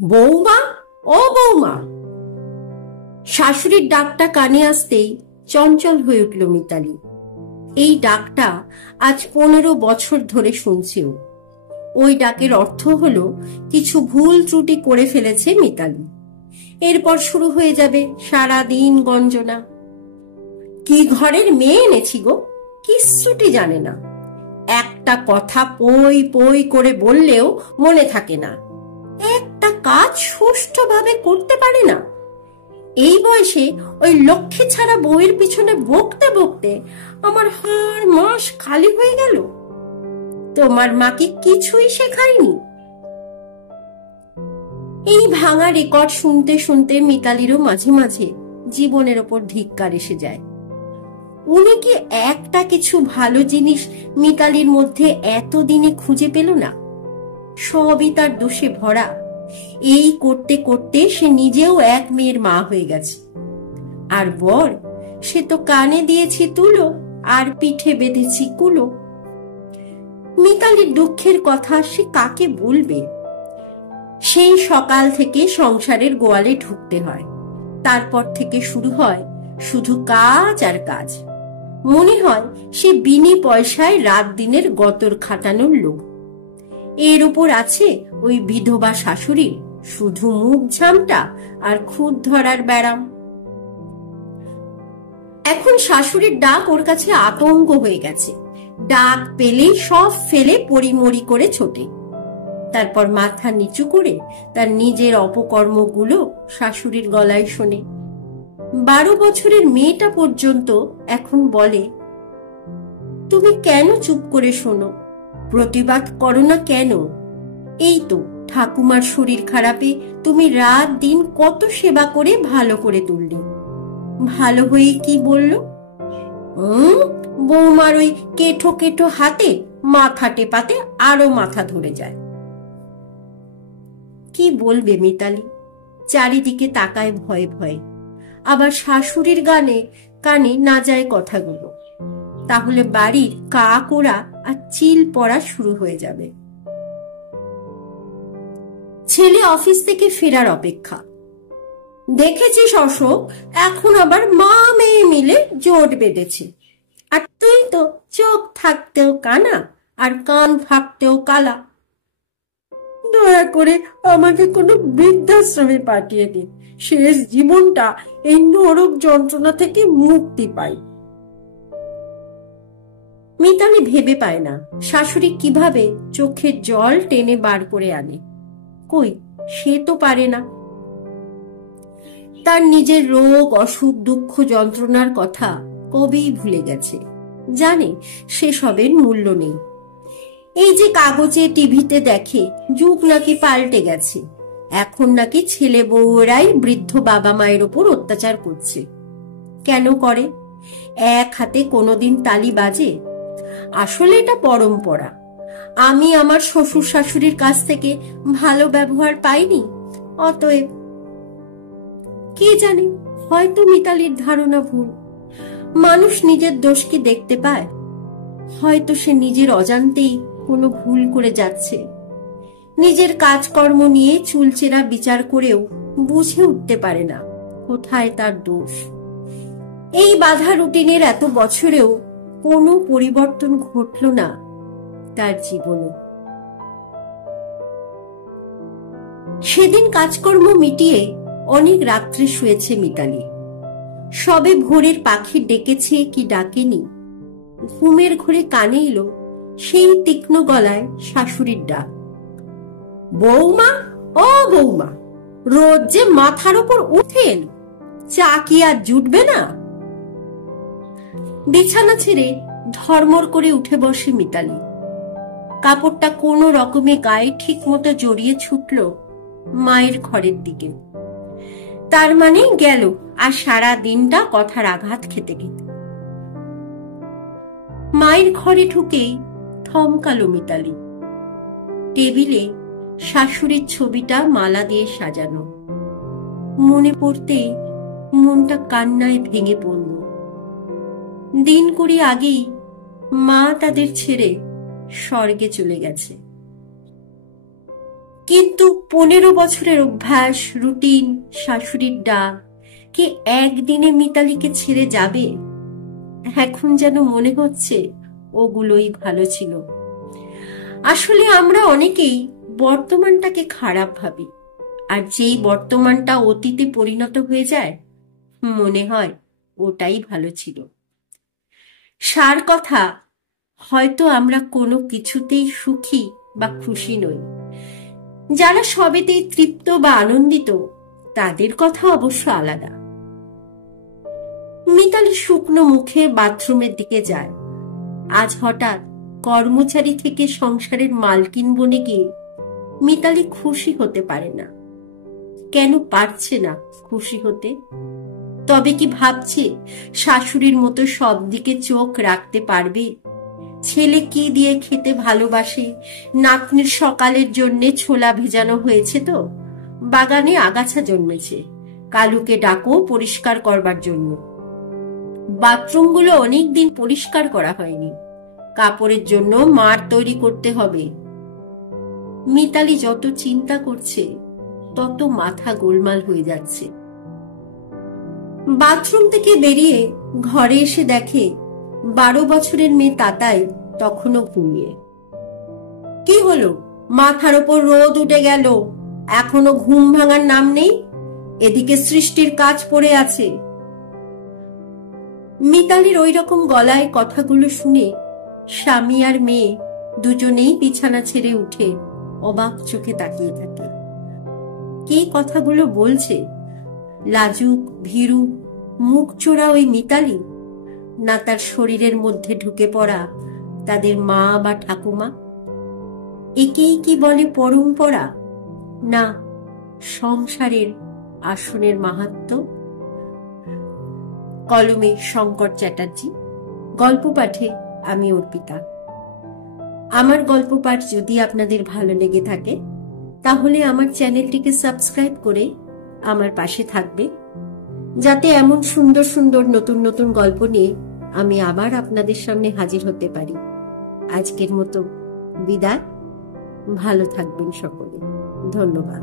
বৌমা, ও বৌমা। শাশুড়ির ডাকটা কানে আসতেই চঞ্চল হয়ে উঠল মিতালি। এই ডাকটা আজ 15 বছর ধরে শুনছেও। ওই ডাকের অর্থ হলো কিছু ভুল ত্রুটি করে ফেলেছে মিতালি। এরপর শুরু হয়ে যাবে সারা দিন গঞ্জনা। কি ঘরের মেয়ে এনেছি গো, কিচ্ছুটি জানে না। একটা কথা পই পই করে বললেও মনে থাকে না। একটা কাজ সুষ্ঠুভাবে করতে পারে না। এই বয়সে ওই লক্ষ্মী ছাড়া বউয়ের পিছনে বকতে বকতে আমার হাড় মাস খালি হয়ে গেল। তোমার মা কি কিছুই শেখায়নি? এই ভাঙা রেকর্ড শুনতে শুনতে মিতালিরও মাঝে মাঝে জীবনের ওপর ধিক্কার এসে যায়। উনি কি একটা কিছু ভালো জিনিস মিতালির মধ্যে এতদিনে খুঁজে পেল না? সবই তার দোষে ভরা। এই করতে করতে সে নিজেও এক মেয়ের মা হয়ে গেছে। আর বর, সে তো কানে দিয়েছি তুলো আর পিঠে বেঁধেছি কুলো। মিতালির দুঃখের কথা সে কাকে বলবে? সেই সকাল থেকে সংসারের গোয়ালে ঢুকতে হয়। তারপর থেকে শুরু হয় শুধু কাজ আর কাজ। মনে হয় সে বিনি পয়সায় রাত দিনের গতর খাটানোর লোক। এর উপর আছে ওই বিধবা শাশুড়ির শুধু মুখ ঝামটা আর খুদ ধরার ব্যারাম। এখন শাশুড়ির ডাক ওর কাছে আতঙ্ক হয়ে গেছে। ডাক পেলেই সব ফেলে পরিমরি করে ছোটে। তারপর মাথা নিচু করে তার নিজের অপকর্মগুলো শাশুড়ির গলায় শোনে। 12 বছরের মেয়েটা পর্যন্ত এখন বলে, তুমি কেন চুপ করে শোনো? প্রতিবাদ করো না কেন? এই তো ঠাকুমার শরীর খারাপে তুমি রাত দিন কত সেবা করে ভালো করে তুললে। ভালো হয়ে কি বলল? বৌমার ওই কেঠো কেঠো হাতে মাথা টেপাতে আরো মাথা ধরে যায়। কি বলবে মিতালি? চারিদিকে তাকায় ভয়ে ভয়ে। আবার শাশুড়ির কানে না যায় কথাগুলো। তাহলে বাড়ির কা কোড়া আর চিল পড়া শুরু হয়ে যাবে। ছেলে অফিস থেকে ফেরার অপেক্ষা। দেখেছিস অশোক, এখন আবার মা মেয়ে মিলে জোট বেঁধেছে। আর তুই তো চোখ থাকতেও কানা আর কান থাকতেও কালা। দয়া করে আমাকে কোনো বৃদ্ধাশ্রমে পাঠিয়ে দিন, শেষ জীবনটা এই নরক যন্ত্রণা থেকে মুক্তি পাই। মিতালি ভেবে পায় না শাশুড়ি কিভাবে চোখের জল টেনে বার করে আনে। কই, সে তো পারে না। তার নিজের রোগ, অসুখ, দুঃখ, যন্ত্রণার কথা কবেই ভুলে গেছে। জানে সেসবের মূল্য নেই। এই যে কাগজে টিভিতে দেখে যুগ নাকি পাল্টে গেছে, এখন নাকি ছেলে বউরাই বৃদ্ধ বাবা মায়ের ওপর অত্যাচার করছে। কেন করে? এক হাতে কোনোদিন তালি বাজে? আসলে এটা পরম্পরা। আমি আমার শ্বশুর শাশুড়ির কাছ থেকে ভালো ব্যবহার পাইনি, অতএব। কে জানে, হয়তো মিতালির ধারণা ভুল। মানুষ নিজের দোষ কি দেখতে পায়? হয়তো সে নিজের অজান্তেই কোনো ভুল করে যাচ্ছে। নিজের কাজকর্ম নিয়ে চুলচেরা বিচার করেও বুঝে উঠতে পারে না কোথায় তার দোষ। এই বাধা রুটিনের এত বছরেও কোনো পরিবর্তন ঘটল না তার জীবনে। সেদিন কাজকর্ম মিটিয়ে অনেক রাত্রে শুয়েছে মিতালি। সবে ভোরের পাখি ডেকেছে কি ডাকেনি, ঘুমের ঘোরে কানে এলো সেই তীক্ষ্ণ গলায় শাশুড়ির ডাক। বৌমা, ও বৌমা, রোজ যে মাথার ওপর উঠেন, চা কি আর জুটবে না? বিছানা ছেড়ে ধর্মর করে উঠে বসে মিতালি। কাপড়টা কোনো রকমে গায়ে ঠিক মতো জড়িয়ে ছুটল মায়ের ঘরের দিকে। তার মানে গেল আর সারা দিনটা কথার আঘাত খেতে খেতে। মায়ের ঘরে ঢুকেই থমকালো মিতালি। টেবিলে শাশুড়ির ছবিটা মালা দিয়ে সাজানো। মনে পড়তে মনটা কান্নায় ভেঙে পড়ল। দিন কুড়ি আগেই মা তাদের ছেড়ে স্বর্গে চলে গেছে। কিন্তু 15 বছরের অভ্যাস, রুটিন, শাশুড়ির ডাক কি একদিনে মিতালিকে ছেড়ে যাবে? এখন যেন মনে হচ্ছে ওগুলোই ভালো ছিল। আসলে আমরা অনেকেই বর্তমানটাকে খারাপ ভাবি, আর যেই বর্তমানটা অতীতে পরিণত হয়ে যায় মনে হয় ওটাই ভালো ছিল। সার কথা, হয়তো আমরা কোনো কিছুতেই সুখী বা খুশি নই। যারা সবেতেই তৃপ্ত বা আনন্দিত তাদের কথা অবশ্য আলাদা। মিতালি শুকনো মুখে বাথরুমের দিকে যায়। আজ হঠাৎ কর্মচারী থেকে সংসারের মালকিন বনে গিয়ে মিতালি খুশি হতে পারে না। কেন পারছে না খুশি হতে? তবে কি ভাবছে শাশুড়ির মতো সব দিকে চোখ রাখতে পারবে? ছেলে কি দিয়ে খেতে ভালোবাসে, নাতনির সকালের জন্য ছোলা ভেজানো হয়েছে তো, বাগানে আগাছা জন্মেছে, কালুকে ডাকো পরিষ্কার করবার জন্য। বাথরুমগুলো অনেকদিন পরিষ্কার করা হয়নি, কাপড়ের জন্য মার তৈরি করতে হবে। মিতালি যত চিন্তা করছে তত মাথা গোলমাল হয়ে যাচ্ছে। বাথরুম থেকে বেরিয়ে ঘরে এসে দেখে 12 বছরের মেয়ে তাতাই তখনও ঘুমিয়ে। কি হলো, মাথার ওপর রোদ উঠে গেল, এখনো ঘুম ভাঙার নাম নেই? এদিকে সৃষ্টির কাজ পড়ে আছে। মিতালির ওই রকম গলায় কথাগুলো শুনে স্বামী আর মেয়ে দুজনেই বিছানা ছেড়ে উঠে অবাক চোখে তাকিয়ে থাকে। কে কথাগুলো বলছে? লাজুক, ভীরু, মুখ চোরা ওই মিতালি, না তার শরীরের মধ্যে ঢুকে পড়া তাদের মা বা ঠাকুমা? একেই কি বলে পরম্পরা, না সংসারের আসনের মাহাত্ম্য? কলমে শঙ্কর চ্যাটার্জি, গল্প পাঠে আমি অর্পিতা। আমার গল্প পাঠ যদি আপনাদের ভালো লেগে থাকে তাহলে আমার চ্যানেলটিকে সাবস্ক্রাইব করে আমার পাশে থাকবে, যাতে এমন সুন্দর সুন্দর নতুন নতুন গল্প নিয়ে আমি আবার আপনাদের সামনে হাজির হতে পারি। আজকের মতো বিদায়। ভালো থাকবেন সকলে। ধন্যবাদ।